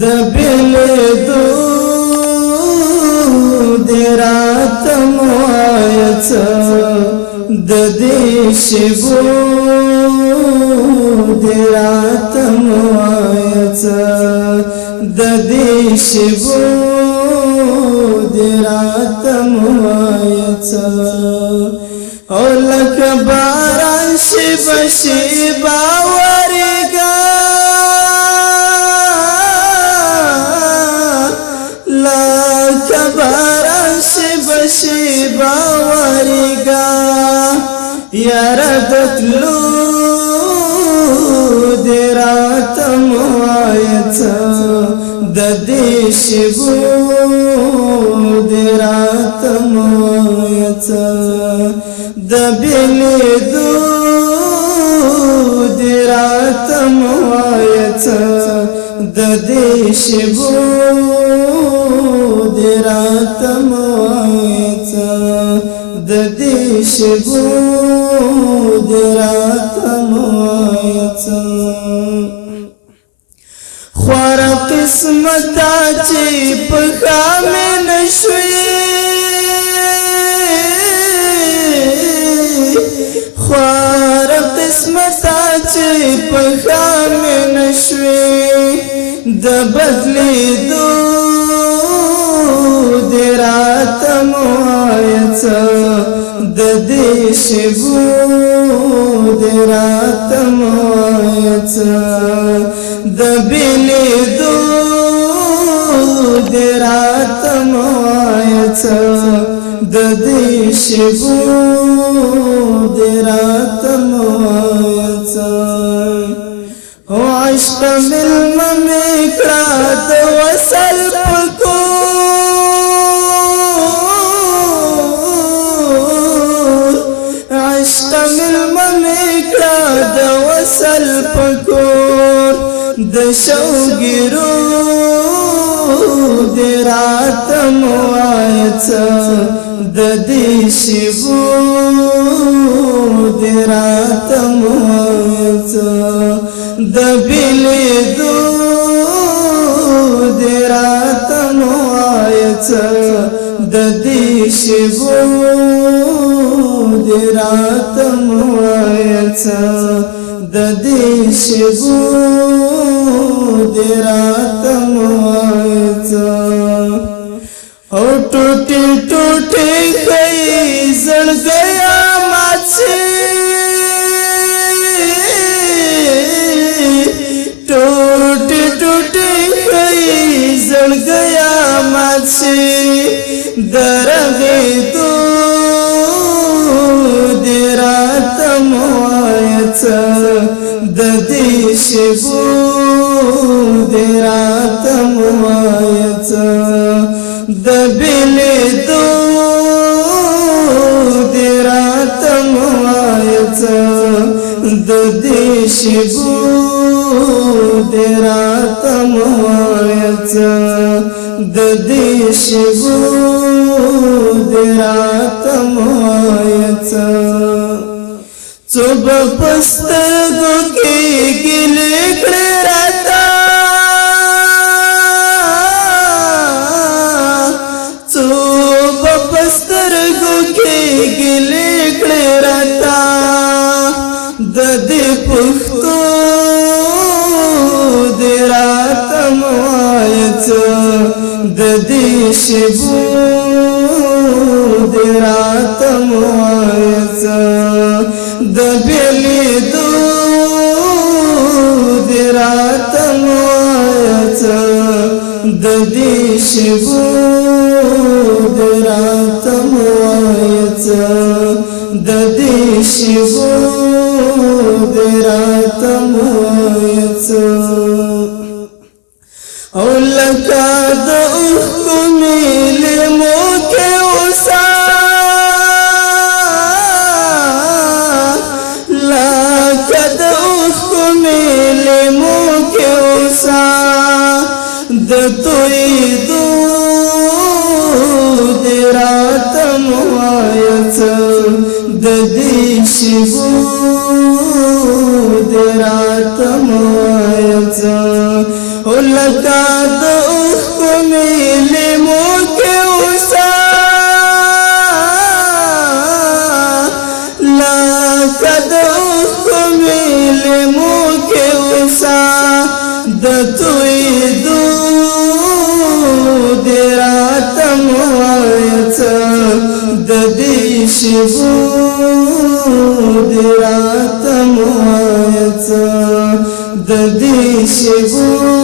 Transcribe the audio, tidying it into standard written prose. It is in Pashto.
دبیلیدو دی راتم آیڅه د دې شیبو دی راتم آیڅه د دې شیبو دی راتم آیڅه او لکه باران شیبه شیبه ورېږه لکه باران شیبه شیبه ورېږه یاره د تلو دی راتم آیڅه د دې شیبو دی راتم آیڅه د بیلیدو دی راتم آیڅه د دې شیبو دی راتم آیڅه د دې شیبو دی راتم آیڅه خواره قسمته چې په ښه مې نشوې خواره قسمته چې په ښه مې نشوې د بدلېدو دی راتم آیڅه د دې شیبو دی راتم آیڅه د بیلیدو دی راتم آیڅه د دې شیبو دی راتم آیڅه او عشق مېلمه مې کړه د وصل په کور عشق مېلمه مې کړه د وصل په کور د شوګیرو دی راتم آیڅه د دې شیبو دی راتم آیڅه د بیلیدو دی راتم آیڅه د دې شیبو دی راتم آیڅه د دې شیبو دی راتم آیڅه او ټوټې ټوټې ښې زړګیا مات شي ټوټې ټوټې ښې زړګیا مات شي د رغېدو دی راتم آیڅه د دې شیبو دی راتم آیڅه د بیلیدو دی راتم آیڅه د دې شیبو دی راتم آیڅه د دې شیبو دی راتم آیڅه څو به په سترګو کې ګیلې کړې راته څو به په سترګو کې ګیلې کړې راته د دې پښتو دی راتم آیڅه د دې شیبو دی راتم آیڅه د بیلیدو دی راتم آیڅه د دې شیبو دی راتم آیڅه د دې شیبو دی راتم آیڅه او لکه د اوښکو مې لیمو کې اوسه لکه د اوښکو مې لیمو کې اوسه د تویېدو دی راتم آیڅه د دې شیبو دی راتم آیڅه لکه د اوښکو لیمو کې اوسه لکه د اوښکو لیمو کې اوسه د تویېدو دې راته ووایه څه د دې شېبو دې راته ووایه څه د دې شېبو